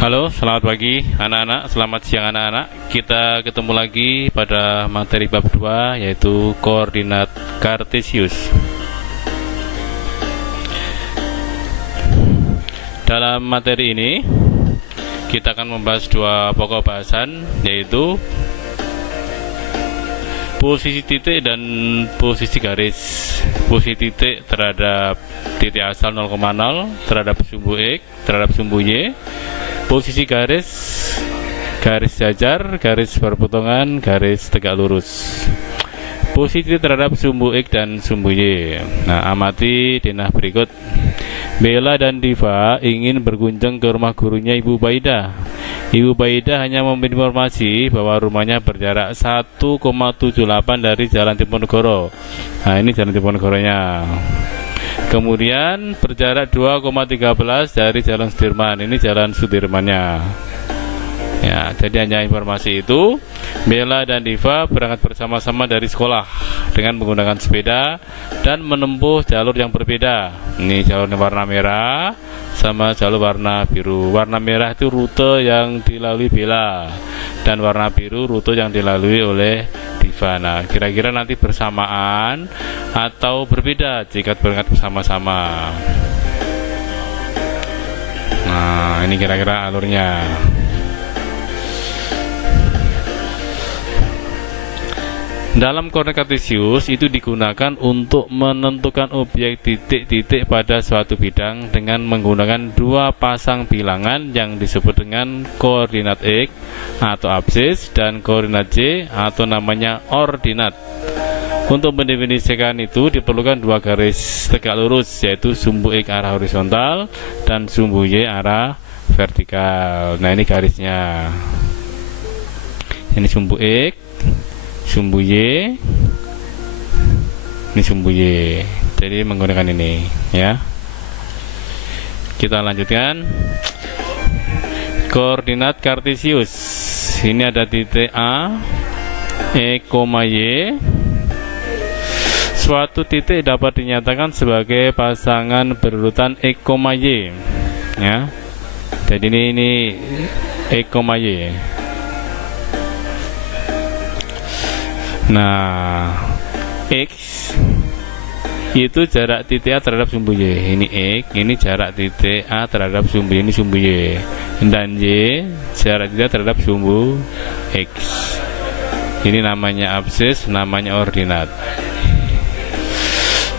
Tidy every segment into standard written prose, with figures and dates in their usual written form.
Halo, selamat pagi anak-anak, selamat siang anak-anak. Kita ketemu lagi pada materi bab 2 yaitu koordinat kartesius. Dalam materi ini kita akan membahas dua pokok bahasan yaitu posisi titik dan posisi garis. Posisi titik terhadap titik asal 0,0 terhadap sumbu X terhadap sumbu Y. Posisi garis, garis jajar, garis berpotongan, garis tegak lurus. Posisi terhadap sumbu X dan sumbu Y. Nah, amati denah berikut. Bella dan Diva ingin berkunjung ke rumah gurunya Ibu Baidah. Ibu Baidah hanya memberi informasi bahwa rumahnya berjarak 1,78 dari Jalan Diponegoro. Nah, ini Jalan Diponegoronya. Kemudian berjarak 2,13 dari Jalan Sudirman. Ini Jalan Sudirmannya. Ya, jadi hanya informasi itu. Bella dan Diva berangkat bersama-sama dari sekolah dengan menggunakan sepeda dan menempuh jalur yang berbeda. Ini jalur warna merah sama jalur warna biru. Warna merah itu rute yang dilalui Bella dan warna biru rute yang dilalui oleh Diva. Nah, kira-kira nanti bersamaan atau berbeda jika berangkat bersama-sama. Nah, ini kira-kira alurnya. Dalam koordinat kartesius itu digunakan untuk menentukan objek titik-titik pada suatu bidang dengan menggunakan dua pasang bilangan yang disebut dengan koordinat X atau absis dan koordinat Y atau namanya ordinat. Untuk mendefinisikan itu diperlukan dua garis tegak lurus yaitu sumbu X arah horizontal dan sumbu Y arah vertikal. Nah, ini garisnya. Ini sumbu X, sumbu Y, ini sumbu Y. Jadi menggunakan ini ya. Kita lanjutkan. Koordinat kartesius. Ini ada titik A, E, Y. Suatu titik dapat dinyatakan sebagai pasangan berurutan X, Y ya. Jadi ini X, Y. Nah, X itu jarak titik A terhadap sumbu Y. Ini X, ini jarak titik A terhadap sumbu Y, ini sumbu Y. Dan Y jarak titik A terhadap sumbu X. Ini namanya absis, namanya ordinat.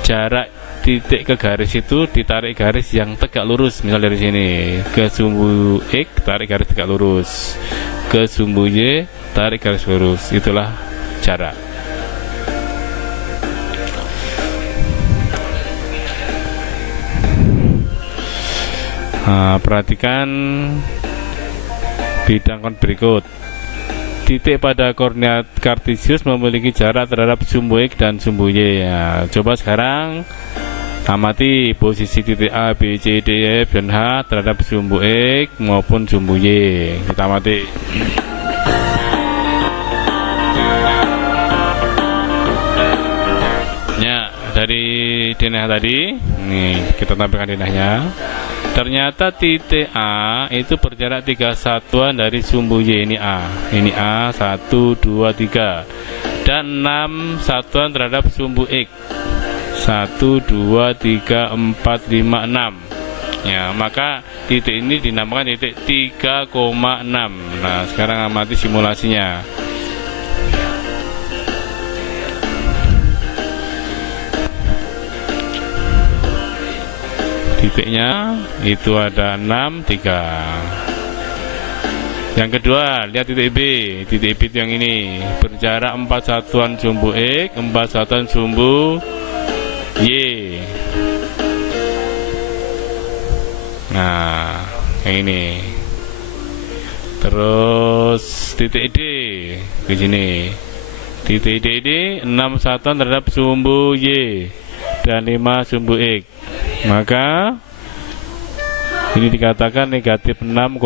Jarak titik ke garis itu ditarik garis yang tegak lurus. Misal dari sini ke sumbu X tarik garis tegak lurus, ke sumbu Y tarik garis lurus. Itulah jarak. Nah, perhatikan bidang berikut. Titik pada koordinat kartesius memiliki jarak terhadap sumbu X dan sumbu Y. Ya, coba sekarang amati posisi titik A, B, C, D, E, F, dan H terhadap sumbu X maupun sumbu Y. Kita amati. Dari denah tadi, nih kita tampilkan denahnya. Ternyata titik A itu berjarak 3 satuan dari sumbu Y. Ini A, ini A 1, 2, 3 dan 6 satuan terhadap sumbu X. 1, 2, 3, 4, 5, 6 ya, maka titik ini dinamakan titik 3,6. Nah, sekarang amati simulasinya. Titiknya itu ada 6, 3. Yang kedua, lihat titik B. Titik B itu yang ini, berjarak 4 satuan sumbu X, 4 satuan sumbu Y. Nah, yang ini. Terus titik D di sini. Titik D ini 6 satuan terhadap sumbu Y dan 5 sumbu X. Maka ini dikatakan negatif 6,5.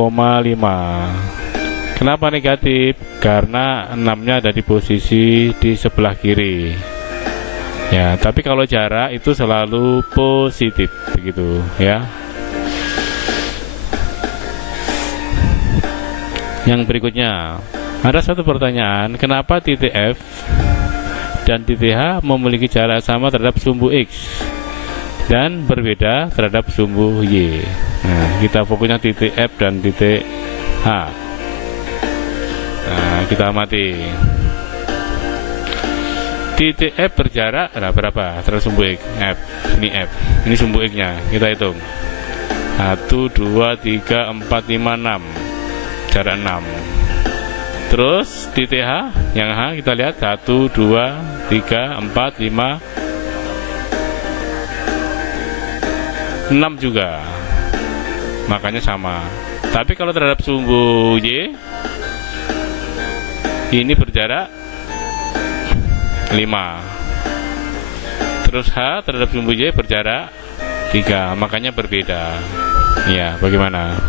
Kenapa negatif? Karena 6-nya ada di posisi di sebelah kiri. Ya, tapi kalau jarak itu selalu positif begitu ya. Yang berikutnya, ada satu pertanyaan, kenapa titik F dan titik H memiliki jarak sama terhadap sumbu X dan berbeda terhadap sumbu Y? Nah, kita fokusnya titik F dan titik H. Nah, kita amati. Titik F berjarak berapa terhadap sumbu X? F, ini F, ini sumbu X nya, kita hitung 1, 2, 3, 4, 5, 6, jarak 6. Terus titik H, yang H kita lihat 1, 2, 3, 4, 5, 6 juga, makanya sama. Tapi kalau terhadap sumbu Y, ini berjarak 5. Terus H terhadap sumbu Y berjarak 3, makanya berbeda. Ya, bagaimana?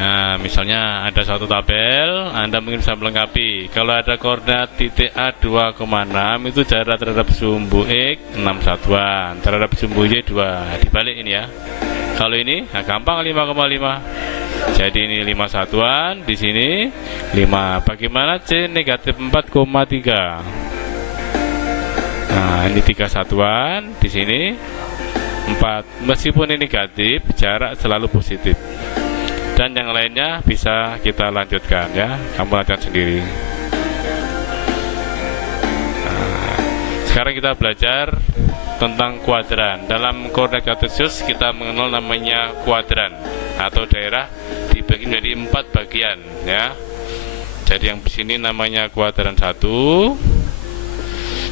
Nah, misalnya ada suatu tabel, Anda mungkin bisa melengkapi. Kalau ada koordinat titik A 2,6, itu jarak terhadap sumbu X 6 satuan, terhadap sumbu Y 2. Dibalik ini ya. Kalau ini, nah gampang 5,5. Jadi ini 5 satuan, di sini 5. Bagaimana C negatif 4,3? Nah, ini 3 satuan, di sini 4. Meskipun ini negatif, jarak selalu positif. Dan yang lainnya bisa kita lanjutkan ya, kamu lanjutkan sendiri. Nah, sekarang kita belajar tentang kuadran. Dalam koordinat kartesius kita mengenal namanya kuadran atau daerah dibagi menjadi 4 bagian ya. Jadi yang di sini namanya kuadran 1,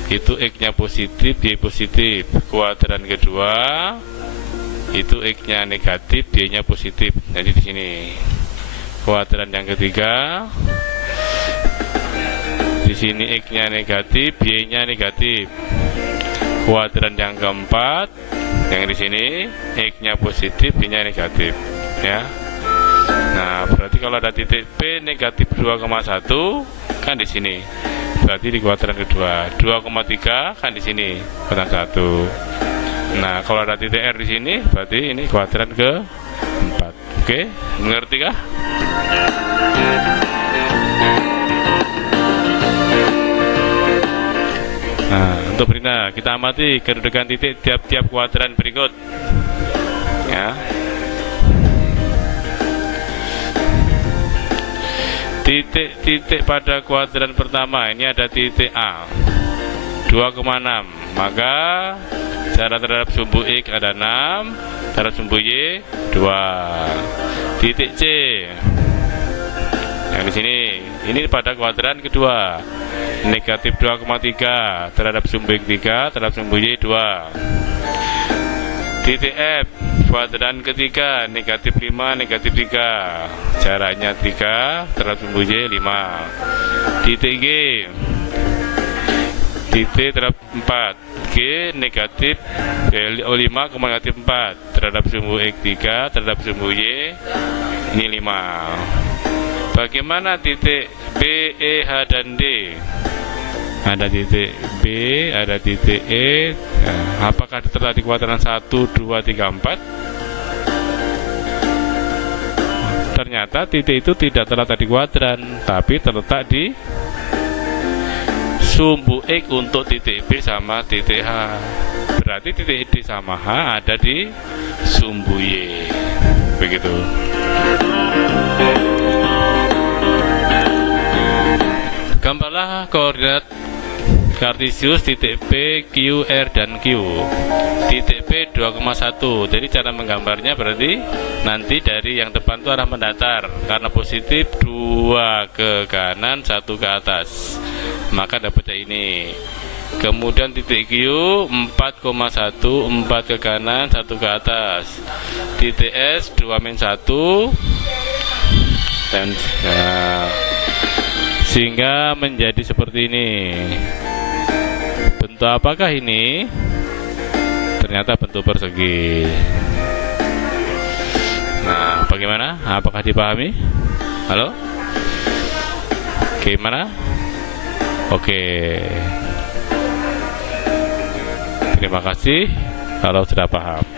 itu X-nya positif, Y positif. Kuadran kedua itu X-nya negatif, Y-nya positif. Jadi di sini. Kuadran yang ketiga, di sini X-nya negatif, Y-nya negatif. Kuadran yang keempat, yang di sini X-nya positif, Y-nya negatif. Ya. Nah, berarti kalau ada titik P negatif 2,1 kan di sini. Berarti di kuadran kedua. 2,3 kan di sini, kuadran 1. Nah, kalau ada titik R di sini, berarti ini kuadran ke-4. Oke, mengerti kah? Nah, untuk berikutnya kita amati kedudukan titik tiap-tiap kuadran berikut. Ya. Titik-titik pada kuadran pertama ini ada titik A 2,6, maka jarak terhadap sumbu X ada 6, terhadap sumbu Y 2. Titik C yang di sini, ini pada kuadran kedua, negatif 2,3, terhadap sumbu X 3, terhadap sumbu Y 2. Titik F kuadran ketiga, negatif 5, negatif 3, jaraknya 3, terhadap sumbu Y 5. Titik G, titik terhadap 4, G negatif 5, negatif 4, terhadap sumbu X 3, terhadap sumbu Y ini 5. Bagaimana titik B, E, H, dan D? Ada titik B, ada titik E. Nah, apakah terletak di kuadran 1, 2, 3, 4? Ternyata titik itu tidak terletak di kuadran, tapi terletak di sumbu X untuk titik B sama titik H. Berarti titik D sama H ada di sumbu Y. Begitu. Gambarlah koordinat kartesius titik P, Q, R, dan Q. Titik P 2,1. Jadi cara menggambarnya berarti nanti dari yang depan itu arah mendatar. Karena positif 2 ke kanan, 1 ke atas, maka dapatnya ini. Kemudian titik Q 4,1, 4 ke kanan, 1 ke atas. Titik S 2-1 dan sehingga menjadi seperti ini. Bentuk apakah ini? Ternyata bentuk persegi. Nah, bagaimana? Apakah dipahami? Halo? Gimana? Oke. Terima kasih kalau sudah paham.